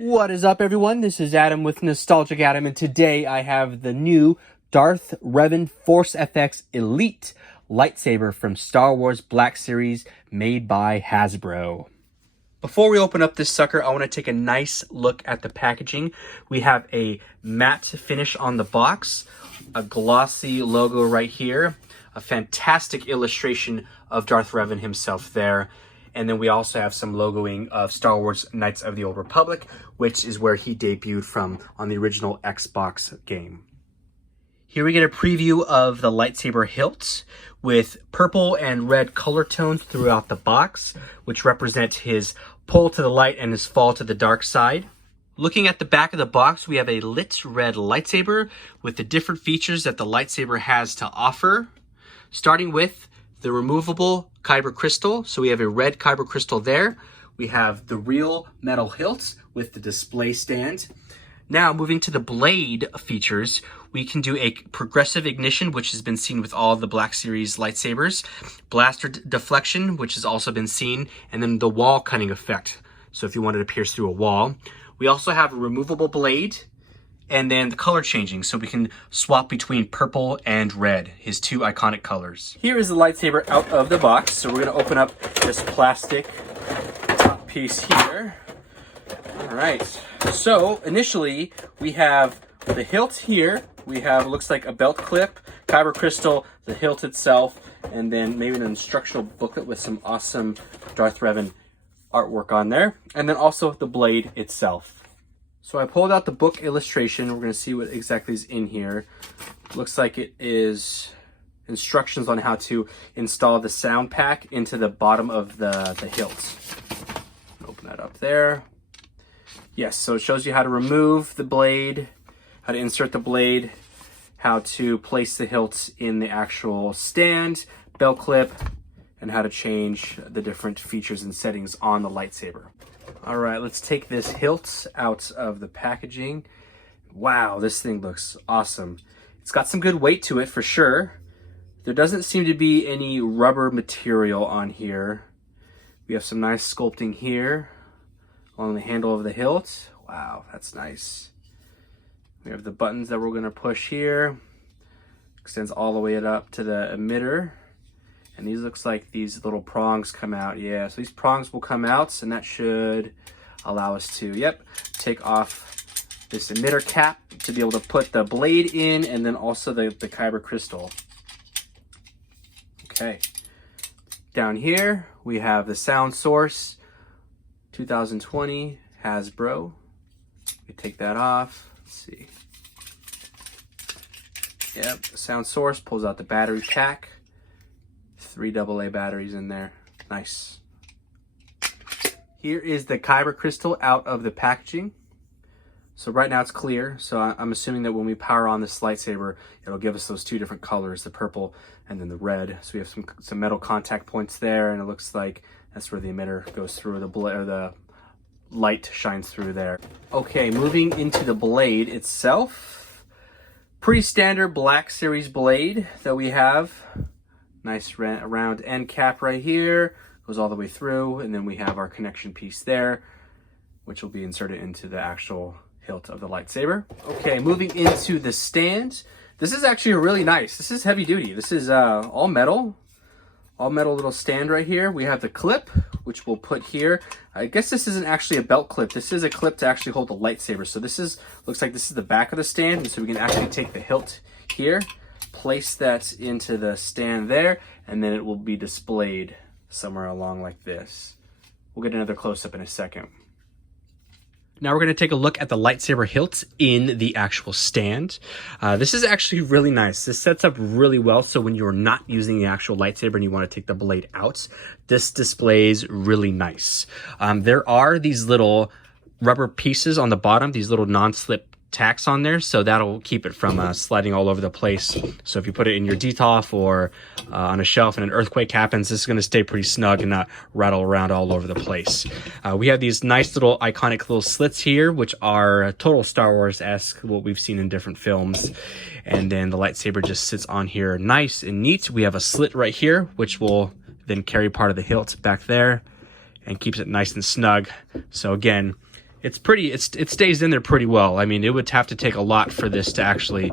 What is up, everyone? This is Adam with Nostalgic Adam, and today I have the new Darth Revan Force FX Elite lightsaber from Star Wars Black Series, made by Hasbro. Before we open up this sucker, I want to take a nice look at the packaging. We have a matte finish on the box, a glossy logo right here, a fantastic illustration of Darth Revan himself there. And then we also have some logoing of Star Wars Knights of the Old Republic, which is where he debuted from on the original Xbox game. Here we get a preview of the lightsaber hilt with purple and red color tones throughout the box, which represent his pull to the light and his fall to the dark side. Looking at the back of the box, we have a lit red lightsaber with the different features that the lightsaber has to offer, starting with the removable Kyber Crystal. So we have a red Kyber Crystal there. We have the real metal hilt with the display stand. Now moving to the blade features, we can do a progressive ignition, which has been seen with all of the Black Series lightsabers, blaster deflection, which has also been seen, and then the wall cutting effect. So if you wanted to pierce through a wall. We also have a removable blade, and then the color changing, so we can swap between purple and red, his two iconic colors. Here is the lightsaber out of the box. So we're gonna open up this plastic top piece here. All right, so initially we have the hilt here. We have, looks like a belt clip, Kyber Crystal, the hilt itself, and then maybe an instructional booklet with some awesome Darth Revan artwork on there. And then also the blade itself. So I pulled out the book illustration. We're going to see what exactly is in here. Looks like it is instructions on how to install the sound pack into the bottom of the hilt. Open that up there. Yes, so it shows you how to remove the blade, how to insert the blade, how to place the hilt in the actual stand, belt clip, and how to change the different features and settings on the lightsaber. All right, let's take this hilt out of the packaging. Wow, this thing looks awesome. It's got some good weight to it for sure. There doesn't seem to be any rubber material on here. We have some nice sculpting here along the handle of the hilt. Wow, that's nice. We have the buttons that we're gonna push here. Extends all the way up to the emitter. And these looks like these little prongs come out. Yeah, so these prongs will come out, and that should allow us to, take off this emitter cap to be able to put the blade in, and then also the Kyber Crystal. Okay. Down here, we have the sound source, 2020 Hasbro. We take that off. Let's see. Yep, sound source pulls out the battery pack. 3 AA batteries in there. Nice. Here is the Kyber Crystal out of the packaging. So right now it's clear. So I'm assuming that when we power on this lightsaber, it'll give us those two different colors, the purple and then the red. So we have some metal contact points there, and it looks like that's where the emitter goes through, the light shines through there. Okay, moving into the blade itself. Pretty standard Black Series blade that we have. Nice round end cap right here, goes all the way through, and then we have our connection piece there, which will be inserted into the actual hilt of the lightsaber. Okay, moving into the stand. This is actually really nice. This is heavy duty. This is all metal little stand right here. We have the clip, which we'll put here. I guess this isn't actually a belt clip. This is a clip to actually hold the lightsaber. So looks like this is the back of the stand, and so we can actually take the hilt here, place that into the stand there, and then it will be displayed somewhere along like this. We'll get another close-up in a second. Now we're going to take a look at the lightsaber hilt in the actual stand. This is actually really nice. This sets up really well, so when you're not using the actual lightsaber and you want to take the blade out, this displays really nice. There are these little rubber pieces on the bottom, these little non-slip tacks on there, so that'll keep it from sliding all over the place. So if you put it in your DTOF or on a shelf and an earthquake happens, this is going to stay pretty snug and not rattle around all over the place. We have these nice little iconic little slits here, which are total Star Wars-esque, what we've seen in different films. And then the lightsaber just sits on here nice and neat. We have a slit right here, which will then carry part of the hilt back there and keeps it nice and snug. So again, it stays in there pretty well. I mean, it would have to take a lot for this to actually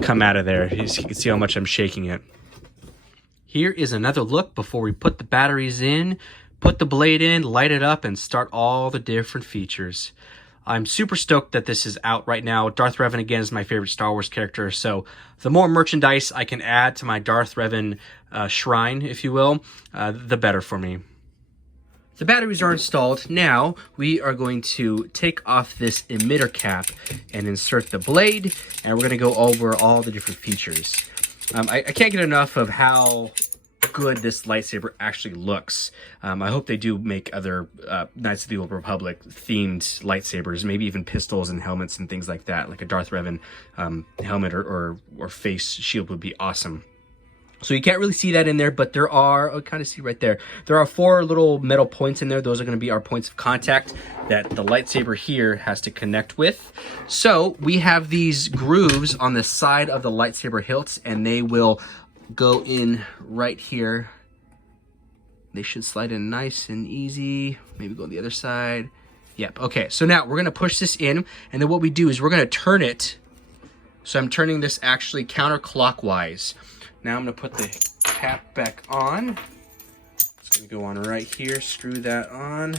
come out of there. You can see how much I'm shaking it. Here is another look before we put the batteries in, put the blade in, light it up, and start all the different features. I'm super stoked that this is out right now. Darth Revan, again, is my favorite Star Wars character, so the more merchandise I can add to my Darth Revan shrine, if you will, the better for me. The batteries are installed. Now we are going to take off this emitter cap and insert the blade, and we're going to go over all the different features. I can't get enough of how good this lightsaber actually looks. I hope they do make other Knights of the Old Republic themed lightsabers, maybe even pistols and helmets and things like that, like a Darth Revan helmet or face shield would be awesome. So you can't really see that in there, but there are, kind of see right there, there are 4 little metal points in there. Those are going to be our points of contact that the lightsaber here has to connect with. So we have these grooves on the side of the lightsaber hilts, and they will go in right here. They should slide in nice and easy. Maybe go on the other side. Yep, okay, so now we're going to push this in, and then what we do is we're going to turn it. So I'm turning this actually counterclockwise. Now I'm going to put the cap back on. It's going to go on right here. Screw that on.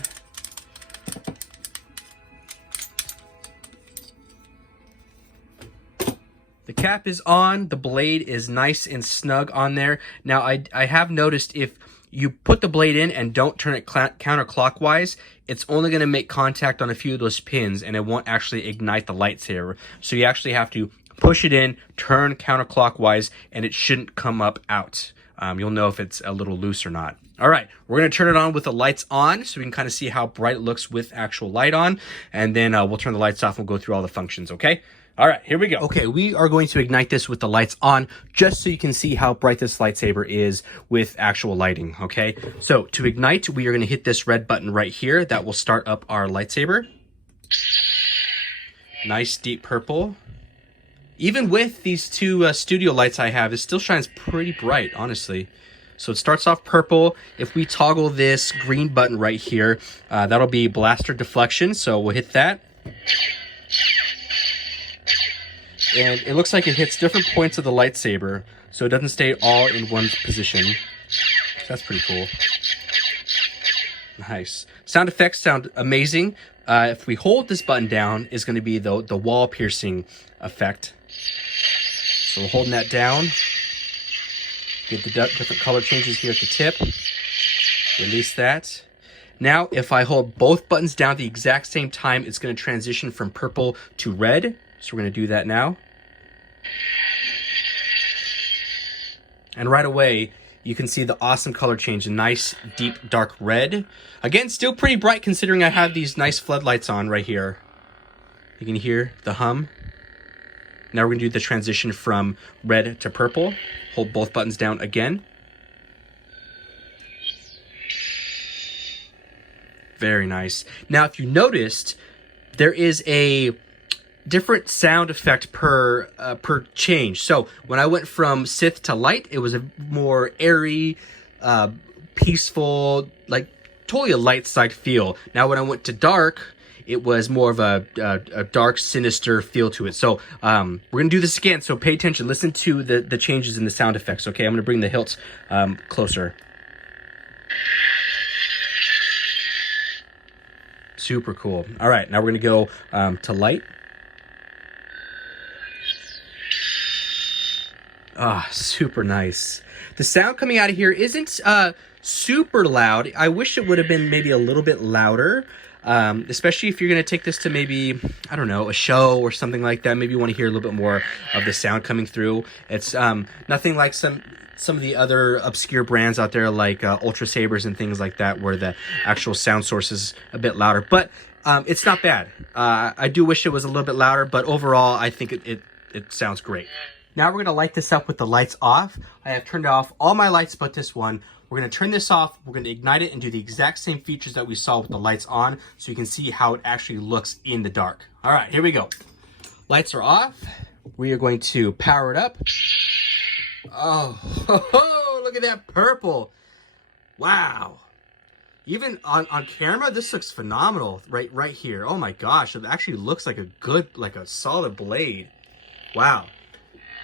The cap is on. The blade is nice and snug on there. Now I have noticed if you put the blade in and don't turn it counterclockwise, it's only going to make contact on a few of those pins and it won't actually ignite the lightsaber. So you actually have to push it in, turn counterclockwise, and it shouldn't come up out. You'll know if it's a little loose or not. All right, we're going to turn it on with the lights on so we can kind of see how bright it looks with actual light on. And then we'll turn the lights off and we'll go through all the functions, okay? All right, here we go. Okay, we are going to ignite this with the lights on just so you can see how bright this lightsaber is with actual lighting, okay? So to ignite, we are going to hit this red button right here. That will start up our lightsaber. Nice deep purple. Even with these 2 studio lights I have, it still shines pretty bright, honestly. So it starts off purple. If we toggle this green button right here, that'll be blaster deflection. So we'll hit that. And it looks like it hits different points of the lightsaber, so it doesn't stay all in one position. So that's pretty cool. Nice. Sound effects sound amazing. If we hold this button down, is going to be the wall piercing effect. So we're holding that down. Get the different color changes here at the tip. Release that. Now, if I hold both buttons down at the exact same time, it's going to transition from purple to red. So we're going to do that now. And right away, you can see the awesome color change. A nice, deep, dark red. Again, still pretty bright considering I have these nice floodlights on right here. You can hear the hum. Now we're going to do the transition from red to purple. Hold both buttons down again. Very nice. Now, if you noticed, there is a different sound effect per change. So when I went from Sith to light, it was a more airy, peaceful, like totally a light side feel. Now when I went to dark, it was more of a dark, sinister feel to it. So we're gonna do this again. So pay attention. Listen to the changes in the sound effects. Okay, I'm gonna bring the hilts closer. Super cool. All right, now we're gonna go to light. Ah, super nice. The sound coming out of here isn't super loud. I wish it would have been maybe a little bit louder, especially if you're going to take this to maybe, I don't know, a show or something like that. Maybe you want to hear a little bit more of the sound coming through. It's nothing like some of the other obscure brands out there like Ultra Sabers and things like that where the actual sound source is a bit louder. But it's not bad. I do wish it was a little bit louder, but overall I think it sounds great. Now we're going to light this up with the lights off. I have turned off all my lights but this one. We're going to turn this off. We're going to ignite it and do the exact same features that we saw with the lights on so you can see how it actually looks in the dark. All right, here we go. Lights are off. We are going to power it up. Oh, look at that purple. Wow. Even on camera, this looks phenomenal right here. Oh my gosh, it actually looks like a solid blade. Wow.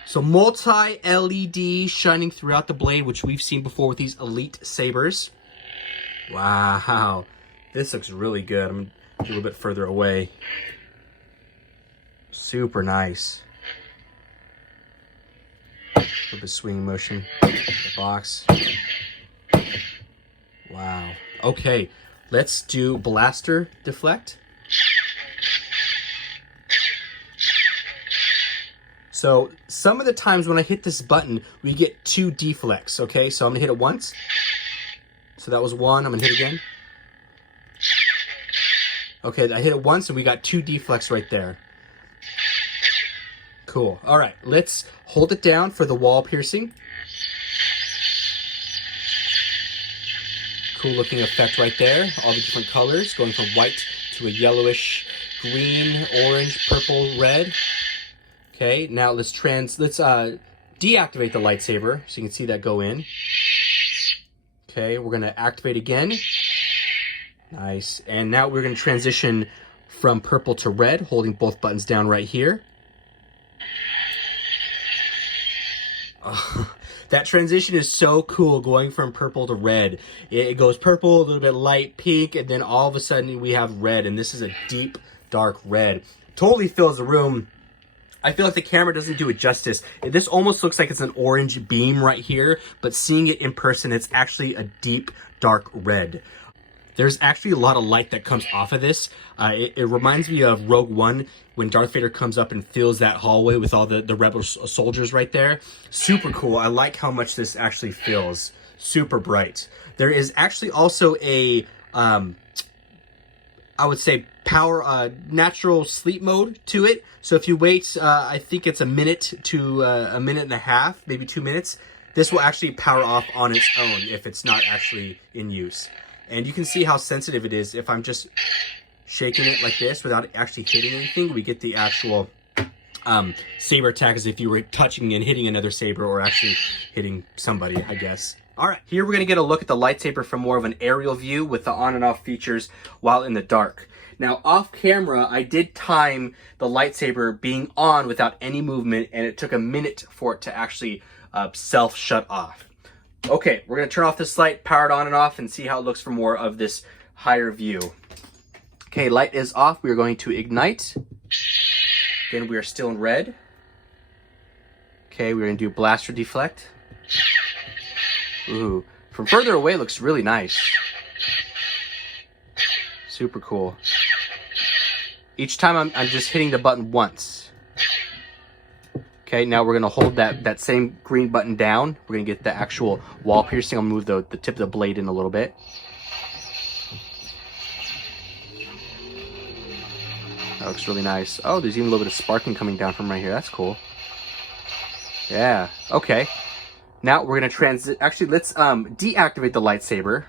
So multi-LED shining throughout the blade, which we've seen before with these Elite sabers. Wow. This looks really good. I'm going to get a little bit further away. Super nice. A little bit of swinging motion. The box. Wow. Okay, let's do blaster deflect. So some of the times when I hit this button, we get 2 deflects, okay? So I'm gonna hit it once. So that was 1, I'm gonna hit again. Okay, I hit it once and we got 2 deflects right there. Cool, all right, let's hold it down for the wall piercing. Cool looking effect right there. All the different colors going from white to a yellowish green, orange, purple, red. Okay, now let's deactivate the lightsaber so you can see that go in. Okay, we're gonna activate again. Nice. And now we're gonna transition from purple to red, holding both buttons down right here. Oh, that transition is so cool, going from purple to red. It goes purple, a little bit light pink, and then all of a sudden we have red, and this is a deep, dark red. Totally fills the room. I feel like the camera doesn't do it justice. This almost looks like it's an orange beam right here, but seeing it in person, it's actually a deep, dark red. There's actually a lot of light that comes off of this. It reminds me of Rogue One when Darth Vader comes up and fills that hallway with all the rebel soldiers right there. Super cool. I like how much this actually feels. Super bright. There is actually also a, I would say, power natural sleep mode to it. So if you wait, I think it's a minute to a minute and a half, maybe 2 minutes, this will actually power off on its own if it's not actually in use. And you can see how sensitive it is. If I'm just shaking it like this without actually hitting anything, we get the actual saber attack as if you were touching and hitting another saber or actually hitting somebody, I guess. All right, here we're gonna get a look at the lightsaber from more of an aerial view with the on and off features while in the dark. Now, off camera, I did time the lightsaber being on without any movement, and it took a minute for it to actually self-shut off. Okay, we're gonna turn off this light, power it on and off, and see how it looks for more of this higher view. Okay, light is off. We are going to ignite. Again, we are still in red. Okay, we're gonna do blaster deflect. Ooh, from further away, it looks really nice. Super cool. Each time I'm just hitting the button once. Okay, now we're gonna hold that same green button down. We're gonna get the actual wall piercing. I'll move the tip of the blade in a little bit. That looks really nice. Oh, there's even a little bit of sparking coming down from right here. That's cool. Yeah, okay. Now we're gonna actually, let's deactivate the lightsaber.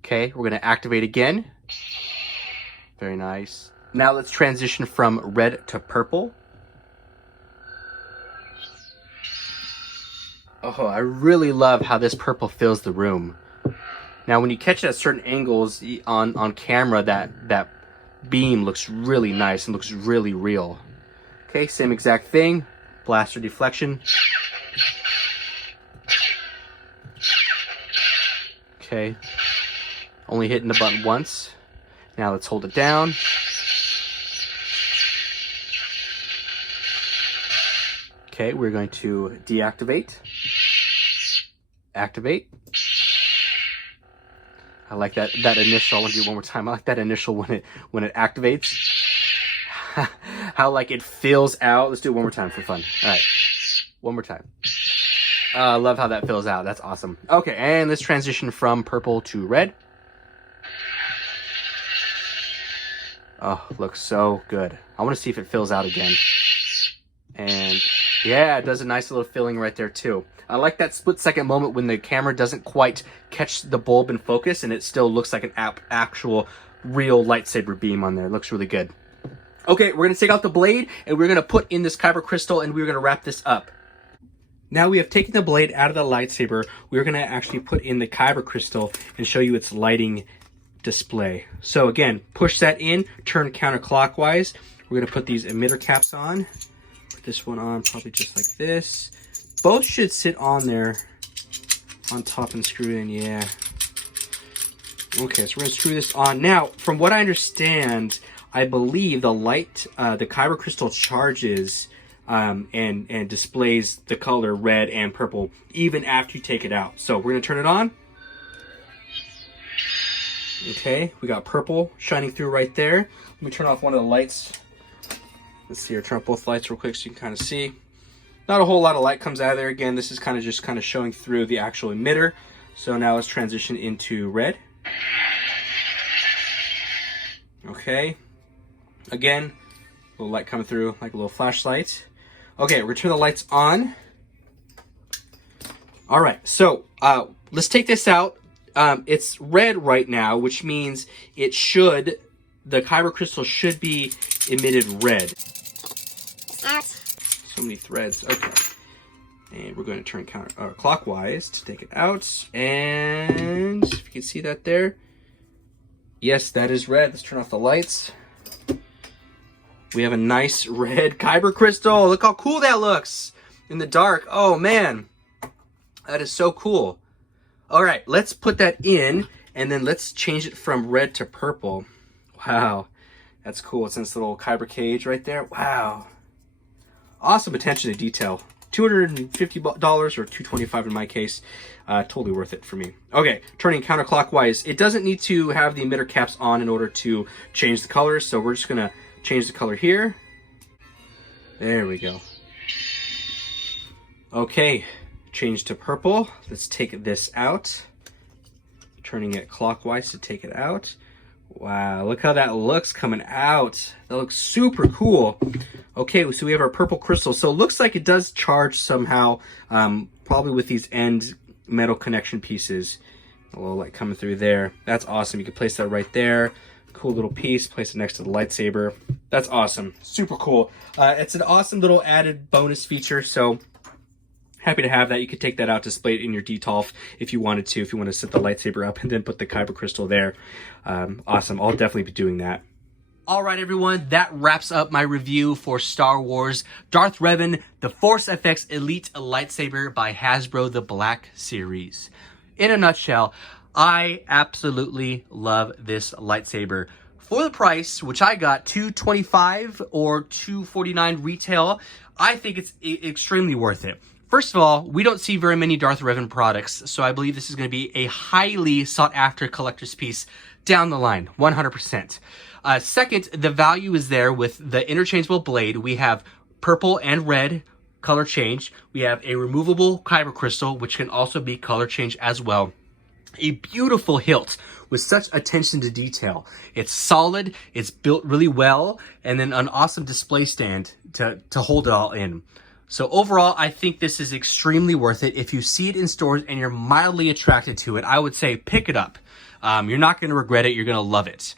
Okay, we're gonna activate again. Very nice. Now let's transition from red to purple. Oh, I really love how this purple fills the room. Now, when you catch it at certain angles on camera, that beam looks really nice and looks really real. Okay, same exact thing. Blaster deflection. Okay. Only hitting the button once. Now let's hold it down. Okay, we're going to deactivate. Activate. I like that initial. I want to do it one more time. I like that initial when it activates. How like it fills out. Let's do it one more time for fun. All right, one more time. I love how that fills out. That's awesome. Okay, and let's transition from purple to red. Oh, looks so good. I want to see if it fills out again. And yeah, it does a nice little filling right there too. I like that split-second moment when the camera doesn't quite catch the bulb in focus and it still looks like an actual real lightsaber beam on there. It looks really good. Okay, we're going to take out the blade and we're going to put in this Kyber Crystal and we're going to wrap this up. Now we have taken the blade out of the lightsaber. We're going to actually put in the Kyber Crystal and show you its lighting display. So again, push that in, turn counterclockwise. We're going to put these emitter caps on. Put this one on probably just like this. Both should sit on there on top and screw in, yeah. Okay, so we're going to screw this on. Now, from what I understand, I believe the Kyber Crystal charges and displays the color red and purple even after you take it out. So we're going to turn it on. Okay, we got purple shining through right there. Let me turn off one of the lights. Let's see here, turn off both lights real quick so you can kind of see. Not a whole lot of light comes out of there. Again, this is just kind of showing through the actual emitter. So now let's transition into red. Okay. Again, a little light coming through like a little flashlight. Okay, we're gonna turn the lights on. All right, so let's take this out. It's red right now, which means the Kyber Crystal should be emitted red. Out. So many threads. Okay. And we're going to turn clockwise to take it out. And if you can see that there. Yes, that is red. Let's turn off the lights. We have a nice red Kyber Crystal. Look how cool that looks in the dark. Oh, man. That is so cool. All right, let's put that in, and then let's change it from red to purple. Wow. That's cool. It's in this little Kyber cage right there. Wow. Awesome attention to detail. $250 or $225 in my case. Totally worth it for me. Okay, turning counterclockwise. It doesn't need to have the emitter caps on in order to change the colors, so we're just going to change the color here. There we go. Okay, change to purple. Let's take this out. Turning it clockwise to take it out. Wow, look how that looks coming out. That looks super cool. Okay, so we have our purple crystal. So it looks like it does charge somehow, probably with these end metal connection pieces. A little light coming through there. That's awesome. You can place that right there. Cool little piece. Place it next to the lightsaber. That's awesome. Super cool. It's an awesome little added bonus feature. So happy to have that. You could take that out, display it in your DTOLF if you wanted to, if you want to set the lightsaber up and then put the Kyber Crystal there. Awesome. I'll definitely be doing that. All right, everyone, that wraps up my review for Star Wars Darth Revan, the Force FX Elite Lightsaber by Hasbro, the Black Series. In a nutshell, I absolutely love this lightsaber. For the price, which I got $225 or $249 retail, I think it's extremely worth it. First of all, we don't see very many Darth Revan products, so I believe this is going to be a highly sought-after collector's piece down the line, 100%. Second, the value is there with the interchangeable blade. We have purple and red color change. We have a removable Kyber Crystal, which can also be color change as well. A beautiful hilt with such attention to detail. It's solid, it's built really well, and then an awesome display stand to hold it all in. So overall, I think this is extremely worth it. If you see it in stores and you're mildly attracted to it, I would say pick it up. You're not going to regret it. You're going to love it.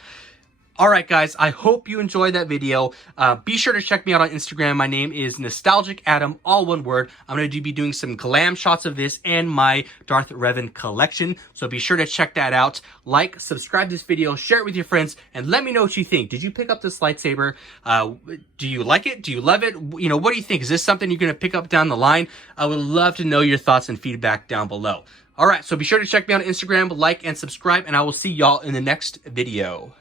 All right, guys, I hope you enjoyed that video. Be sure to check me out on Instagram. My name is Nostalgic Adam, all one word. I'm going to be doing some glam shots of this and my Darth Revan collection. So be sure to check that out. Like, subscribe to this video, share it with your friends, and let me know what you think. Did you pick up this lightsaber? Do you like it? Do you love it? You know, what do you think? Is this something you're going to pick up down the line? I would love to know your thoughts and feedback down below. All right, so be sure to check me out on Instagram, like, and subscribe, and I will see y'all in the next video.